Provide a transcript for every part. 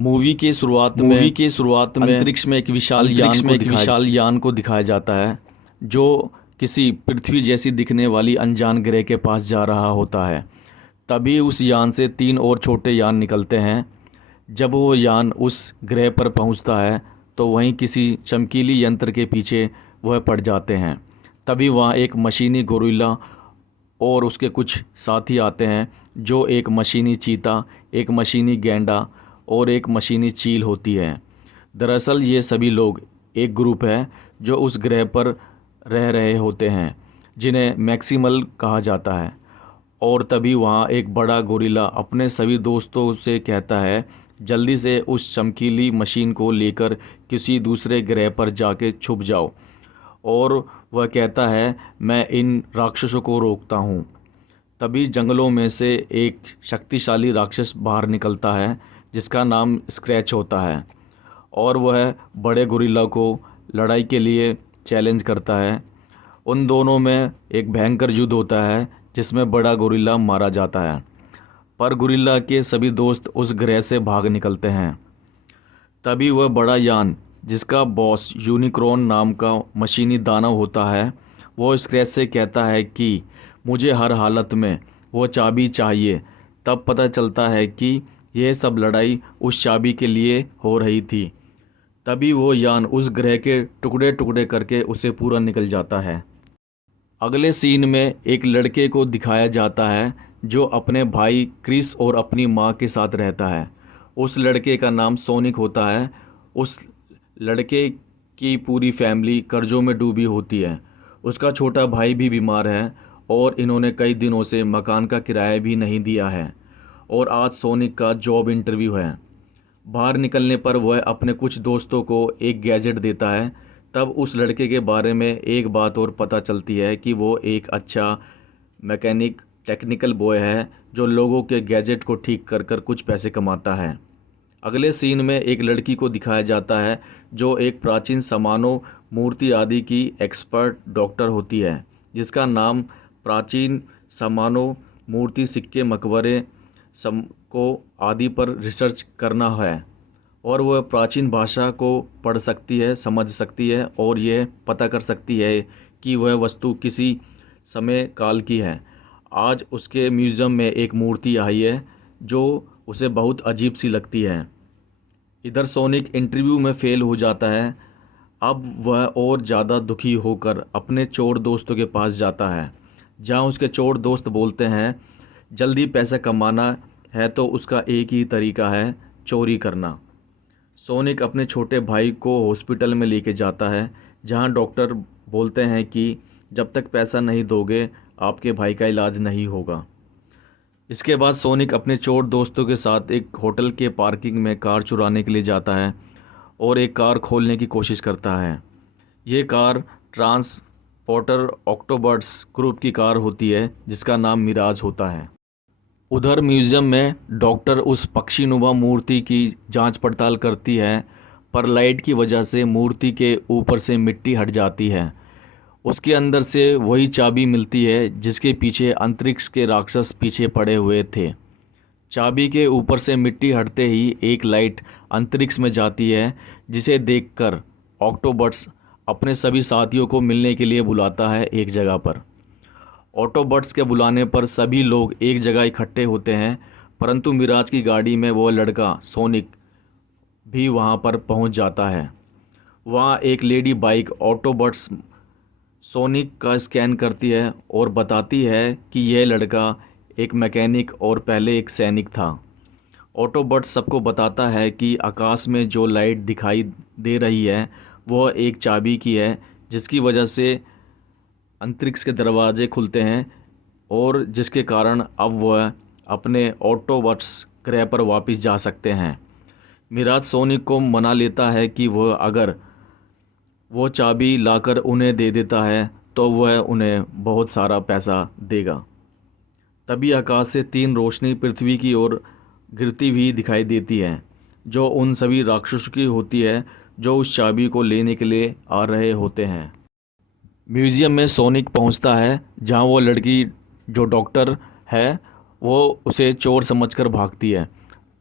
Movie के शुरुआत में अंतरिक्ष में एक विशाल यान को दिखाया जाता है जो किसी पृथ्वी जैसी दिखने वाली अनजान ग्रह के पास जा रहा होता है। तभी उस यान से 3 और छोटे यान निकलते हैं। जब वो यान उस ग्रह पर पहुंचता है तो वहीं किसी चमकीली यंत्र के पीछे वह पड़ जाते हैं। तभी वहाँ एक मशीनी गोरिल्ला और उसके कुछ साथी आते हैं जो एक मशीनी चीता, एक मशीनी गैंडा और एक मशीनी चील होती है। दरअसल ये सभी लोग एक ग्रुप है जो उस ग्रह पर रह रहे होते हैं जिन्हें मैक्सिमल कहा जाता है। और तभी वहाँ एक बड़ा गोरिल्ला अपने सभी दोस्तों से कहता है जल्दी से उस चमकीली मशीन को लेकर किसी दूसरे ग्रह पर जाके छुप जाओ। और वह कहता है मैं इन राक्षसों को रोकता हूँ। तभी जंगलों में से एक शक्तिशाली राक्षस बाहर निकलता है जिसका नाम स्क्रैच होता है और वह बड़े गोरिल्ला को लड़ाई के लिए चैलेंज करता है। उन दोनों में एक भयंकर युद्ध होता है जिसमें बड़ा गोरिल्ला मारा जाता है, पर गोरिल्ला के सभी दोस्त उस ग्रह से भाग निकलते हैं। तभी वह बड़ा यान जिसका बॉस यूनिक्रॉन नाम का मशीनी दानव होता है वो स्क्रैच से कहता है कि मुझे हर हालत में वो चाबी चाहिए। तब पता चलता है कि यह सब लड़ाई उस चाबी के लिए हो रही थी। तभी वो यान उस ग्रह के टुकड़े टुकड़े करके उसे पूरा निकल जाता है। अगले सीन में एक लड़के को दिखाया जाता है जो अपने भाई क्रिस और अपनी माँ के साथ रहता है। उस लड़के का नाम सोनिक होता है। उस लड़के की पूरी फैमिली कर्जों में डूबी होती है। उसका छोटा भाई भी बीमार है और इन्होंने कई दिनों से मकान का किराया भी नहीं दिया है। और आज सोनिक का जॉब इंटरव्यू है। बाहर निकलने पर वह अपने कुछ दोस्तों को एक गैजेट देता है। तब उस लड़के के बारे में एक बात और पता चलती है कि वो एक अच्छा मैकेनिक टेक्निकल बॉय है जो लोगों के गैजेट को ठीक कर कर कुछ पैसे कमाता है। अगले सीन में एक लड़की को दिखाया जाता है जो एक प्राचीन सामानों, मूर्ति आदि की एक्सपर्ट डॉक्टर होती है जिसका नाम प्राचीन सामानों, मूर्ति, सिक्के, मकबरे को आदि पर रिसर्च करना है। और वह प्राचीन भाषा को पढ़ सकती है, समझ सकती है और यह पता कर सकती है कि वह वस्तु किसी समय काल की है। आज उसके म्यूज़ियम में एक मूर्ति आई है जो उसे बहुत अजीब सी लगती है। इधर सोनिक इंटरव्यू में फेल हो जाता है। अब वह और ज़्यादा दुखी होकर अपने चोर दोस्तों के पास जाता है जहां उसके चोर दोस्त बोलते हैं जल्दी पैसा कमाना है तो उसका एक ही तरीका है, चोरी करना। सोनिक अपने छोटे भाई को हॉस्पिटल में लेके जाता है जहां डॉक्टर बोलते हैं कि जब तक पैसा नहीं दोगे आपके भाई का इलाज नहीं होगा। इसके बाद सोनिक अपने चोर दोस्तों के साथ एक होटल के पार्किंग में कार चुराने के लिए जाता है और एक कार खोलने की कोशिश करता है। ये कार ट्रांसपोर्टर ऑक्टोबर्ट्स ग्रुप की कार होती है जिसका नाम मिराज होता है। उधर म्यूज़ियम में डॉक्टर उस पक्षीनुमा मूर्ति की जांच पड़ताल करती है पर लाइट की वजह से मूर्ति के ऊपर से मिट्टी हट जाती है। उसके अंदर से वही चाबी मिलती है जिसके पीछे अंतरिक्ष के राक्षस पीछे पड़े हुए थे। चाबी के ऊपर से मिट्टी हटते ही एक लाइट अंतरिक्ष में जाती है जिसे देखकर ऑक्टोबट्स अपने सभी साथियों को मिलने के लिए बुलाता है एक जगह पर। ऑटोबट्स के बुलाने पर सभी लोग एक जगह इकट्ठे होते हैं परंतु मिराज की गाड़ी में वो लड़का सोनिक भी वहाँ पर पहुँच जाता है। वहाँ एक लेडी बाइक ऑटोबट्स सोनिक का स्कैन करती है और बताती है कि यह लड़का एक मैकेनिक और पहले एक सैनिक था। ऑटोबट सबको बताता है कि आकाश में जो लाइट दिखाई दे रही है वह एक चाबी की है जिसकी वजह से अंतरिक्ष के दरवाजे खुलते हैं और जिसके कारण अब वह अपने ऑटोबट्स ग्रह पर वापस जा सकते हैं। मिराज सोनिक को मना लेता है कि वह अगर वो चाबी लाकर उन्हें दे देता है तो वह उन्हें बहुत सारा पैसा देगा। तभी आकाश से 3 रोशनी पृथ्वी की ओर गिरती हुई दिखाई देती है जो उन सभी राक्षसों की होती है जो उस चाबी को लेने के लिए आ रहे होते हैं। म्यूज़ियम में सोनिक पहुंचता है जहां वो लड़की जो डॉक्टर है वो उसे चोर समझकर भागती है।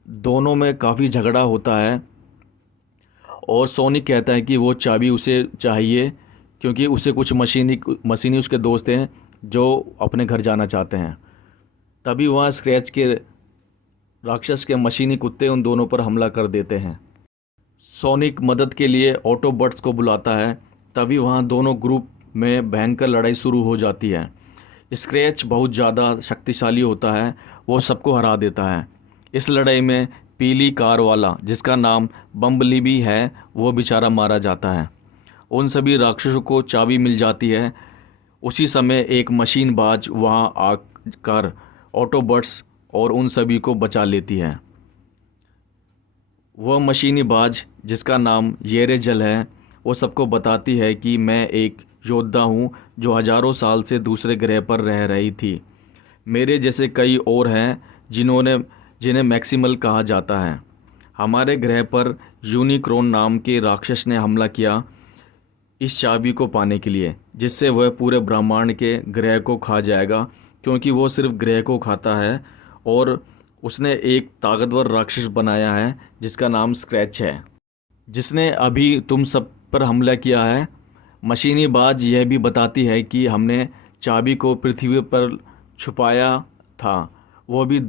दोनों में काफ़ी झगड़ा होता है और सोनिक कहता है कि वो चाबी उसे चाहिए क्योंकि उसे कुछ मशीनी उसके दोस्त हैं जो अपने घर जाना चाहते हैं। तभी वहाँ स्क्रैच के राक्षस के मशीनी कुत्ते उन दोनों पर हमला कर देते हैं। सोनिक मदद के लिए ऑटोबॉट्स को बुलाता है। तभी वहाँ दोनों ग्रुप में भयंकर लड़ाई शुरू हो जाती है। स्क्रैच बहुत ज़्यादा शक्तिशाली होता है, वो सबको हरा देता है। इस लड़ाई में पीली कार वाला जिसका नाम बम्बलीबी है वो बेचारा मारा जाता है। उन सभी राक्षसों को चाबी मिल जाती है। उसी समय एक मशीनबाज वहाँ आकर ऑटोबॉट्स और उन सभी को बचा लेती है। वह मशीनी बाज जिसका नाम येरेजल है वो सबको बताती है कि मैं एक योद्धा हूँ जो हज़ारों साल से दूसरे ग्रह पर रह रही थी। मेरे जैसे कई और हैं जिन्हें मैक्सिमल कहा जाता है। हमारे ग्रह पर यूनिक्रॉन नाम के राक्षस ने हमला किया इस चाबी को पाने के लिए, जिससे वह पूरे ब्रह्मांड के ग्रह को खा जाएगा, क्योंकि वो सिर्फ ग्रह को खाता है। और उसने एक ताकतवर राक्षस बनाया है जिसका नाम स्क्रैच है, जिसने अभी तुम सब पर हमला किया है। मशीनी बाज यह भी बताती है कि हमने चाबी को पृथ्वी पर छुपाया था, वो भी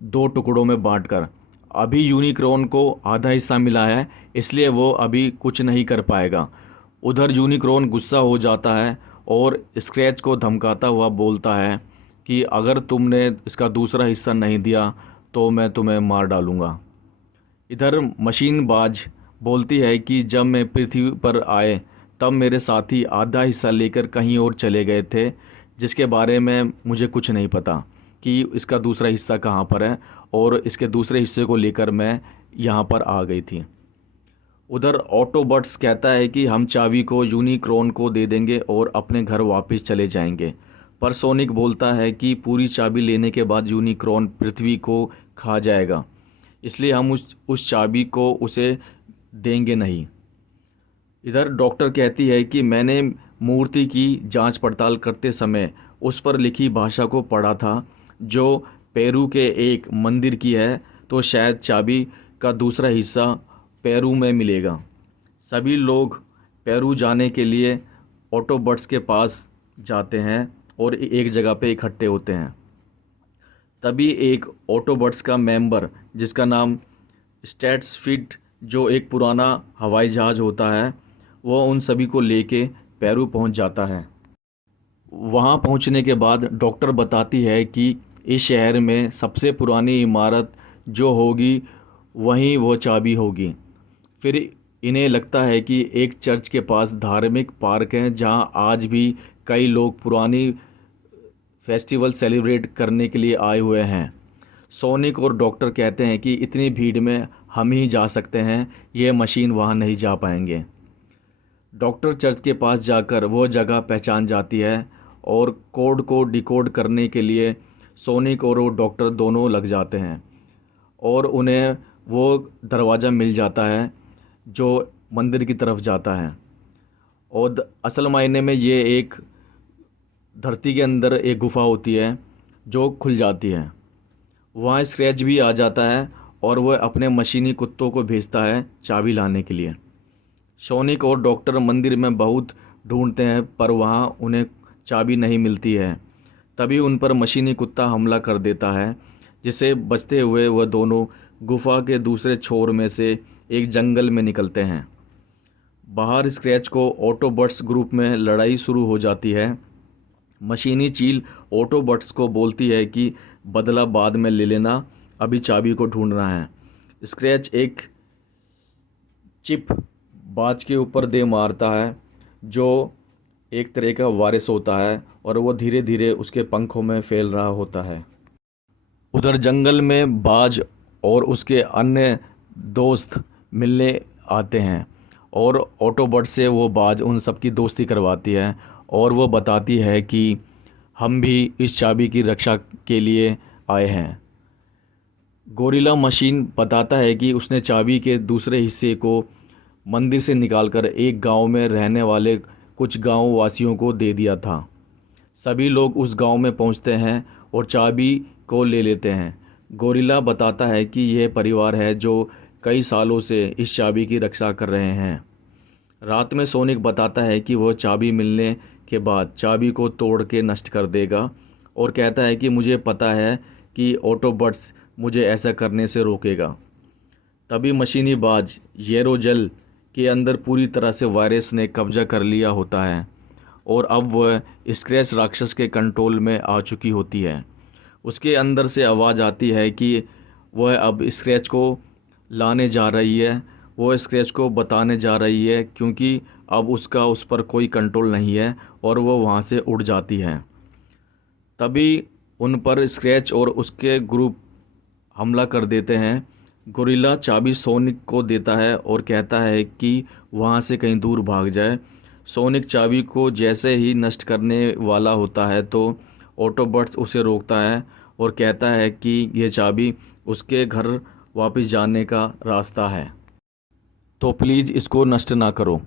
2 टुकड़ों में बांटकर। अभी यूनिक्रॉन को आधा हिस्सा मिला है, इसलिए वो अभी कुछ नहीं कर पाएगा। उधर यूनिक्रॉन गुस्सा हो जाता है और स्क्रैच को धमकाता हुआ बोलता है कि अगर तुमने इसका दूसरा हिस्सा नहीं दिया तो मैं तुम्हें मार डालूँगा। इधर मशीनबाज बोलती है कि जब मैं पृथ्वी पर आए तब मेरे साथी आधा हिस्सा लेकर कहीं और चले गए थे, जिसके बारे में मुझे कुछ नहीं पता कि इसका दूसरा हिस्सा कहाँ पर है, और इसके दूसरे हिस्से को लेकर मैं यहाँ पर आ गई थी। उधर ऑटोबॉट्स कहता है कि हम चाबी को यूनिक्रॉन को दे देंगे और अपने घर वापस चले जाएंगे, पर सोनिक बोलता है कि पूरी चाबी लेने के बाद यूनिक्रॉन पृथ्वी को खा जाएगा, इसलिए हम उस चाबी को उसे देंगे नहीं। इधर डॉक्टर कहती है कि मैंने मूर्ति की जांच पड़ताल करते समय उस पर लिखी भाषा को पढ़ा था जो पेरू के एक मंदिर की है, तो शायद चाबी का दूसरा हिस्सा पेरू में मिलेगा। सभी लोग पेरू जाने के लिए ऑटोबॉट्स के पास जाते हैं और एक जगह पे इकट्ठे होते हैं। तभी एक ऑटोबॉट्स का मेंबर जिसका नाम स्टैट्सफिट, जो एक पुराना हवाई जहाज़ होता है, वो उन सभी को लेके पेरू पहुंच जाता है। वहां पहुंचने के बाद डॉक्टर बताती है कि इस शहर में सबसे पुरानी इमारत जो होगी वहीं वो चाबी होगी। फिर इन्हें लगता है कि एक चर्च के पास धार्मिक पार्क है जहां आज भी कई लोग पुरानी फेस्टिवल सेलिब्रेट करने के लिए आए हुए हैं। सोनिक और डॉक्टर कहते हैं कि इतनी भीड़ में हम ही जा सकते हैं, ये मशीन वहां नहीं जा पाएंगे। डॉक्टर चर्च के पास जाकर वो जगह पहचान जाती है और कोड को डिकोड करने के लिए सोनिक और वो डॉक्टर दोनों लग जाते हैं और उन्हें वो दरवाज़ा मिल जाता है जो मंदिर की तरफ जाता है। और असल मायने में ये एक धरती के अंदर एक गुफा होती है जो खुल जाती है। वहाँ स्क्रैच भी आ जाता है और वह अपने मशीनी कुत्तों को भेजता है चाबी लाने के लिए। सोनिक और डॉक्टर मंदिर में बहुत ढूंढते हैं पर वहाँ उन्हें चाबी नहीं मिलती है। तभी उन पर मशीनी कुत्ता हमला कर देता है, जिसे बचते हुए वह दोनों गुफा के दूसरे छोर में से एक जंगल में निकलते हैं। बाहर स्क्रैच को ऑटोबॉट्स ग्रुप में लड़ाई शुरू हो जाती है। मशीनी चील ऑटोबॉट्स को बोलती है कि बदला बाद में ले लेना, अभी चाबी को ढूंढना है। स्क्रैच एक चिप बाज के ऊपर दे मारता है जो एक तरह का वायरस होता है और वो धीरे धीरे उसके पंखों में फैल रहा होता है। उधर जंगल में बाज और उसके अन्य दोस्त मिलने आते हैं और ऑटोबॉट से वो बाज उन सब की दोस्ती करवाती है और वो बताती है कि हम भी इस चाबी की रक्षा के लिए आए हैं। गोरिल्ला मशीन बताता है कि उसने चाबी के दूसरे हिस्से को मंदिर से निकालकर एक गांव में रहने वाले कुछ गांव वासियों को दे दिया था। सभी लोग उस गांव में पहुंचते हैं और चाबी को ले लेते हैं। गोरिल्ला बताता है कि यह परिवार है जो कई सालों से इस चाबी की रक्षा कर रहे हैं। रात में सोनिक बताता है कि वह चाबी मिलने के बाद चाबी को तोड़ के नष्ट कर देगा और कहता है कि मुझे पता है कि ऑटोबॉट्स मुझे ऐसा करने से रोकेगा। तभी मशीनी बाज येरोजल के अंदर पूरी तरह से वायरस ने कब्जा कर लिया होता है और अब वह स्क्रैच राक्षस के कंट्रोल में आ चुकी होती है। उसके अंदर से आवाज़ आती है कि वह अब स्क्रैच को लाने जा रही है, वो स्क्रैच को बताने जा रही है, क्योंकि अब उसका उस पर कोई कंट्रोल नहीं है और वो वहाँ से उड़ जाती है। तभी उन पर स्क्रैच और उसके ग्रुप हमला कर देते हैं। गोरिल्ला चाबी सोनिक को देता है और कहता है कि वहाँ से कहीं दूर भाग जाए। सोनिक चाबी को जैसे ही नष्ट करने वाला होता है तो ऑटोबॉट्स उसे रोकता है और कहता है कि यह चाबी उसके घर वापस जाने का रास्ता है, तो प्लीज़ इसको नष्ट ना करो।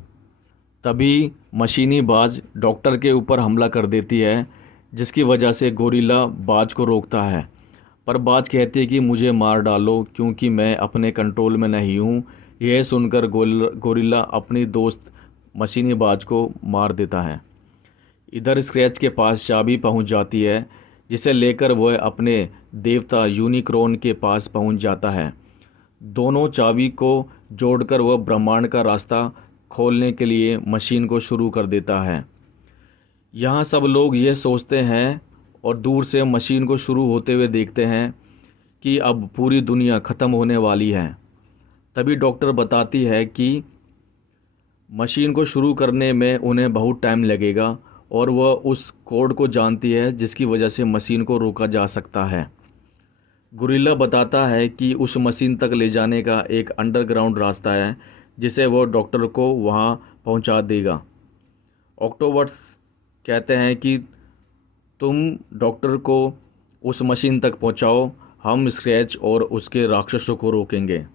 तभी मशीनी बाज डॉक्टर के ऊपर हमला कर देती है, जिसकी वजह से गोरिल्ला बाज को रोकता है। पर बाज कहती है कि मुझे मार डालो क्योंकि मैं अपने कंट्रोल में नहीं हूँ। यह सुनकर गोरिल्ला अपनी दोस्त मशीनी बाज को मार देता है। इधर स्क्रैच के पास चाबी पहुँच जाती है, जिसे लेकर वह अपने देवता यूनिक्रॉन के पास पहुँच जाता है। दोनों चाबी को जोड़कर वह ब्रह्मांड का रास्ता खोलने के लिए मशीन को शुरू कर देता है। यहाँ सब लोग ये सोचते हैं और दूर से मशीन को शुरू होते हुए देखते हैं कि अब पूरी दुनिया ख़त्म होने वाली है। तभी डॉक्टर बताती है कि मशीन को शुरू करने में उन्हें बहुत टाइम लगेगा और वह उस कोड को जानती है जिसकी वजह से मशीन को रोका जा सकता है। गोरिल्ला बताता है कि उस मशीन तक ले जाने का एक अंडरग्राउंड रास्ता है, जिसे वो डॉक्टर को वहाँ पहुँचा देगा। ऑक्टोबॉट्स कहते हैं कि तुम डॉक्टर को उस मशीन तक पहुँचाओ, हम स्क्रैच और उसके राक्षसों को रोकेंगे।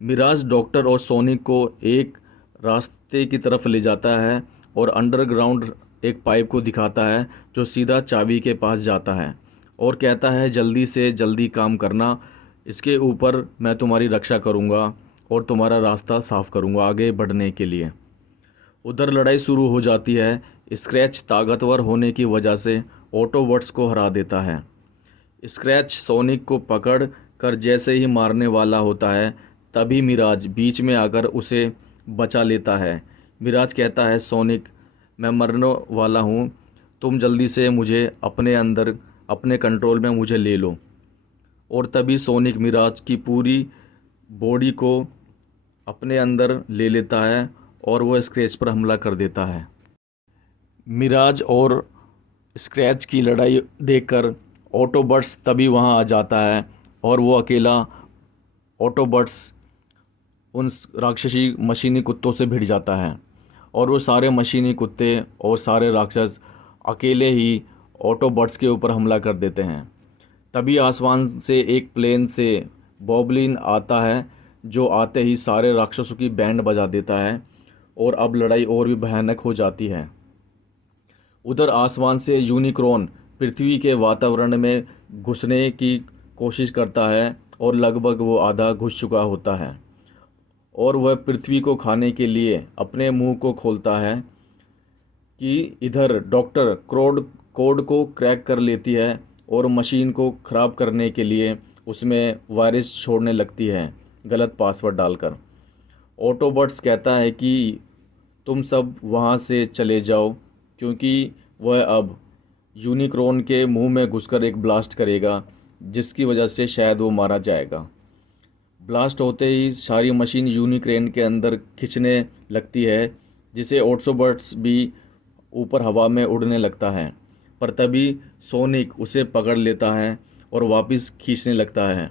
मिराज डॉक्टर और सोनिक को एक रास्ते की तरफ ले जाता है और अंडरग्राउंड एक पाइप को दिखाता है जो सीधा चाबी के पास जाता है और कहता है जल्दी से जल्दी काम करना, इसके ऊपर मैं तुम्हारी रक्षा करूँगा और तुम्हारा रास्ता साफ़ करूँगा आगे बढ़ने के लिए। उधर लड़ाई शुरू हो जाती है। स्क्रैच ताकतवर होने की वजह से ऑटोबॉट्स को हरा देता है। स्क्रैच सोनिक को पकड़ कर जैसे ही मारने वाला होता है, तभी मिराज बीच में आकर उसे बचा लेता है। मिराज कहता है सोनिक, मैं मरने वाला हूँ, तुम जल्दी से मुझे अपने अंदर अपने कंट्रोल में मुझे ले लो। और तभी सोनिक मिराज की पूरी बॉडी को अपने अंदर ले लेता है और वह स्क्रैच पर हमला कर देता है। मिराज और स्क्रैच की लड़ाई देखकर ऑटोबॉट्स तभी वहां आ जाता है और वो अकेला ऑटोबॉट्स उन राक्षसी मशीनी कुत्तों से भिड़ जाता है और वो सारे मशीनी कुत्ते और सारे राक्षस अकेले ही ऑटोबॉट्स के ऊपर हमला कर देते हैं। तभी आसमान से एक प्लेन से बॉबलिन आता है, जो आते ही सारे राक्षसों की बैंड बजा देता है और अब लड़ाई और भी भयानक हो जाती है। उधर आसमान से यूनिक्रॉन पृथ्वी के वातावरण में घुसने की कोशिश करता है और लगभग वो आधा घुस चुका होता है और वह पृथ्वी को खाने के लिए अपने मुंह को खोलता है कि इधर डॉक्टर कोड को क्रैक कर लेती है और मशीन को ख़राब करने के लिए उसमें वायरस छोड़ने लगती है गलत पासवर्ड डालकर। ऑटोबॉट्स कहता है कि तुम सब वहाँ से चले जाओ, क्योंकि वह अब यूनिक्रॉन के मुंह में घुसकर एक ब्लास्ट करेगा, जिसकी वजह से शायद वो मारा जाएगा। ब्लास्ट होते ही सारी मशीन यूनिक्रॉन के अंदर खींचने लगती है, जिसे ऑटोबॉट्स भी ऊपर हवा में उड़ने लगता है। पर तभी सोनिक उसे पकड़ लेता है और वापस खींचने लगता है।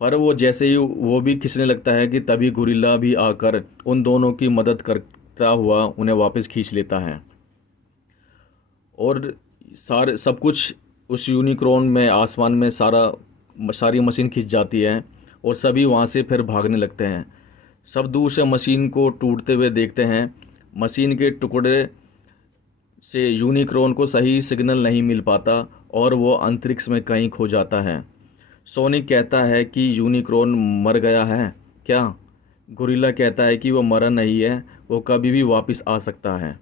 पर वो जैसे ही वो भी खींचने लगता है कि तभी गोरिल्ला भी आकर उन दोनों की मदद करता हुआ उन्हें वापस खींच लेता है और सारे सब कुछ उस यूनिक्रॉन में आसमान में सारी मशीन खींच जाती है और सभी वहाँ से फिर भागने लगते हैं। सब दूर से मशीन को टूटते हुए देखते हैं। मशीन के टुकड़े से यूनिक्रॉन को सही सिग्नल नहीं मिल पाता और वो अंतरिक्ष में कहीं खो जाता है। सोनिक कहता है कि यूनिक्रॉन मर गया है क्या? गोरिल्ला कहता है कि वो मरा नहीं है, वो कभी भी वापस आ सकता है।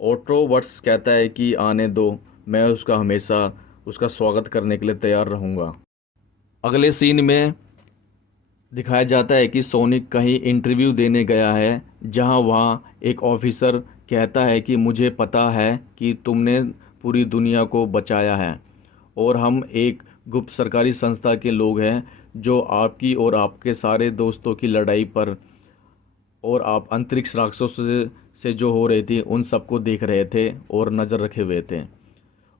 ऑट्रोवर्ट्स कहता है कि आने दो, मैं उसका हमेशा उसका स्वागत करने के लिए तैयार रहूँगा। अगले सीन में दिखाया जाता है कि सोनिक कहीं इंटरव्यू देने गया है, जहां वहाँ एक ऑफिसर कहता है कि मुझे पता है कि तुमने पूरी दुनिया को बचाया है और हम एक गुप्त सरकारी संस्था के लोग हैं जो आपकी और आपके सारे दोस्तों की लड़ाई पर और आप अंतरिक्ष राक्षसों से जो हो रही थी उन सबको देख रहे थे और नज़र रखे हुए थे,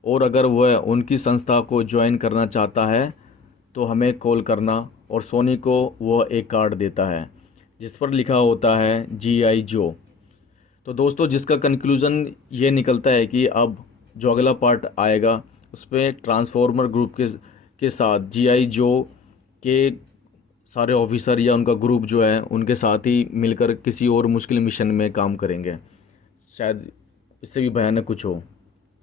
और अगर वह उनकी संस्था को ज्वाइन करना चाहता है तो हमें कॉल करना। और सोनी को वह एक कार्ड देता है जिस पर लिखा होता है GI जो। तो दोस्तों, जिसका कंक्लूज़न ये निकलता है कि अब जो अगला पार्ट आएगा उस पर ट्रांसफॉर्मर ग्रुप के साथ GI जो के सारे ऑफिसर या उनका ग्रुप जो है उनके साथ ही मिलकर किसी और मुश्किल मिशन में काम करेंगे। शायद इससे भी भयानक कुछ हो।